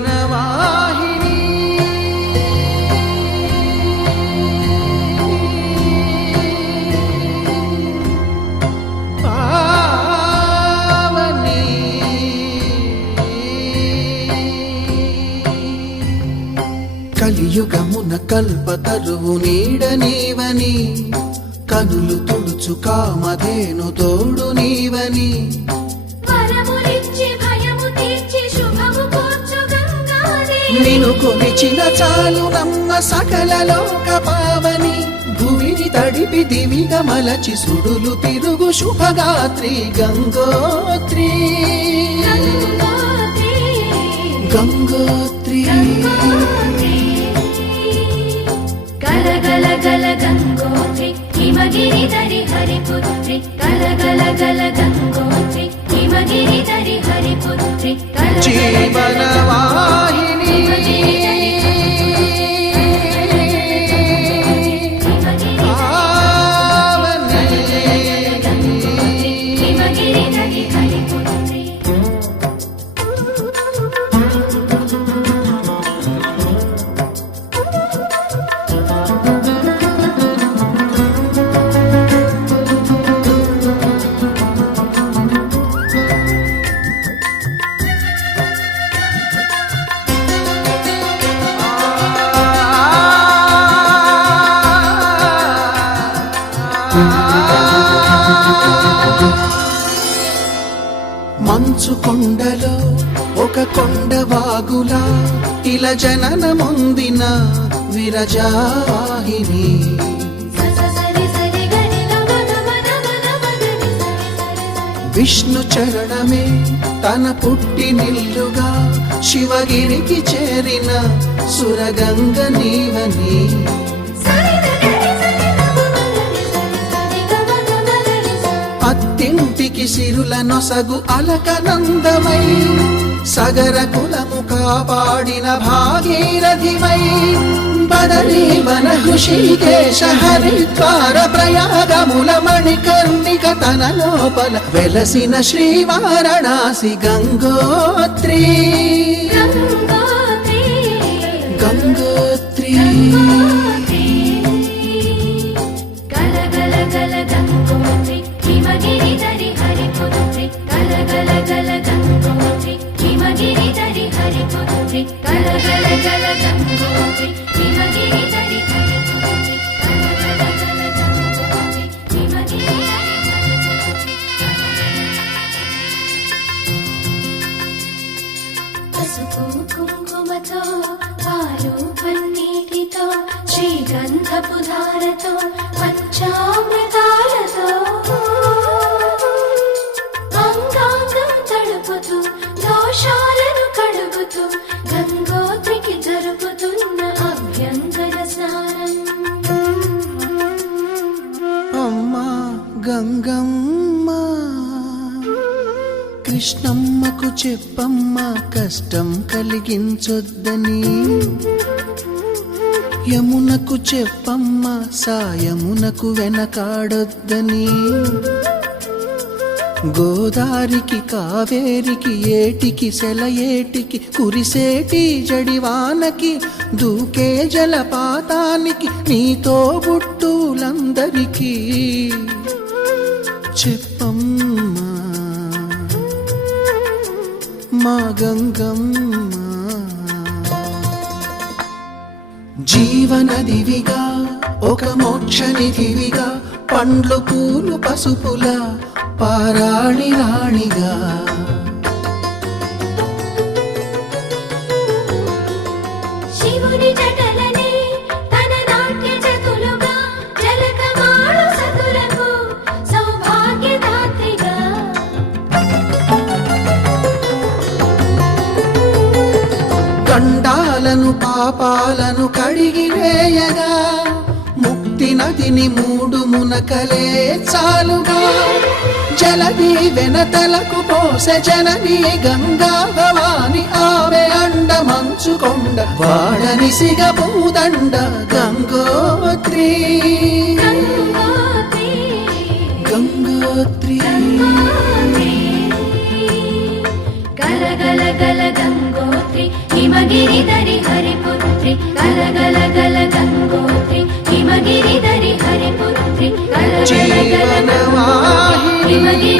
జీవనవాహిని పావని కలియుగమున కల్పతరువు నీడ నీవని కనులు తుడుచు కామధేను తోడు నీవని నిను కొలిచిన చాలు నమ్మ సకల లోక పావని భూమిని తడిపి దివిగా మలచి సుడులు తిరుగు శుభగాత్రి గంగోత్రి గంగోత్రి గల గల గల గంగోత్రి హిమగిరి ధరి హరిపుత్రి గల గల గల గంగోత్రి హిమగిరి ధరి హరిపుత్రి జీవనవాహిని మంచు కొండలో ఒక కొండ వాగులా ఇలా జననమొందిన విరజాహిని విష్ణు చరణమే తన పుట్టినిల్లుగా శివగిరికి చేరిన సురగంగ నీవని అత్తింటికి సిరుల నొసగు అలకనందమై సగర కులము కాపాడిన భాగీరథివై బదరీ వన హృషికేశ హరిద్వార ప్రయాగముల మణికర్ణిక తన లోపల వెలసిన శ్రీవారణాసి గంగోత్రి గంగోత్రి హిమగిరి ధరి హరిపుత్రి గల గల గల గంగోత్రి హిమగిరి ధరి హరిపుత్రి గల గల గల గంగోత్రి హిమగిరి ధరి హరిపుత్రి గల గల గల గంగోత్రి హిమగిరి ధరి హరిపుత్రి పసుపు కుంకుమతో పాలు పన్నీటితో శ్రీగంధపు ధారతో పంచామృతాలతో దోషాలను కడుగుతూ గంగోత్రికి జరుపుతున్న అభ్యంతర స్నానం అమ్మా గంగమ్మ కృష్ణమ్మకు చెప్పమ్మా కష్టం కలిగించొద్దని యమునకు చెప్పమ్మా సాయమునకు వెనకాడొద్దని గోదారికి కావేరికి ఏటికి సెలయేటికి కురిసేటి జడివానకి దూకే జలపాతానికి నీతో బుట్టులందరికీ చెప్పమ్మా మా గంగమ్మ జీవనదివిగా ఒక మోక్షనిధివిగా పండ్లు పూలు పసుపుల పారాణి రాణిగా శివుని జటలనే తన నాట్య చతులుగా జలకమాడు సతులకు సౌభాగ్యదాత్రిగా గండాలను పాపాలను కడిగివేయగా ముక్తి నదిని మూడు మునకలే చాలుగా జలది వెనతలకు పోసె జనని గంగా భవాని ఆమె అండ మంచుకొండ వాడని సిగ పూదండ గంగోత్రి గంగోత్రి గంగోత్రి గల గల గల గంగోత్రి హిమగిరిధరి హరిపుత్రి గల గల గల గంగోత్రి హిమగిరిధరి హరిపుత్రి గల గల గల గంగోత్రి హిమగిరి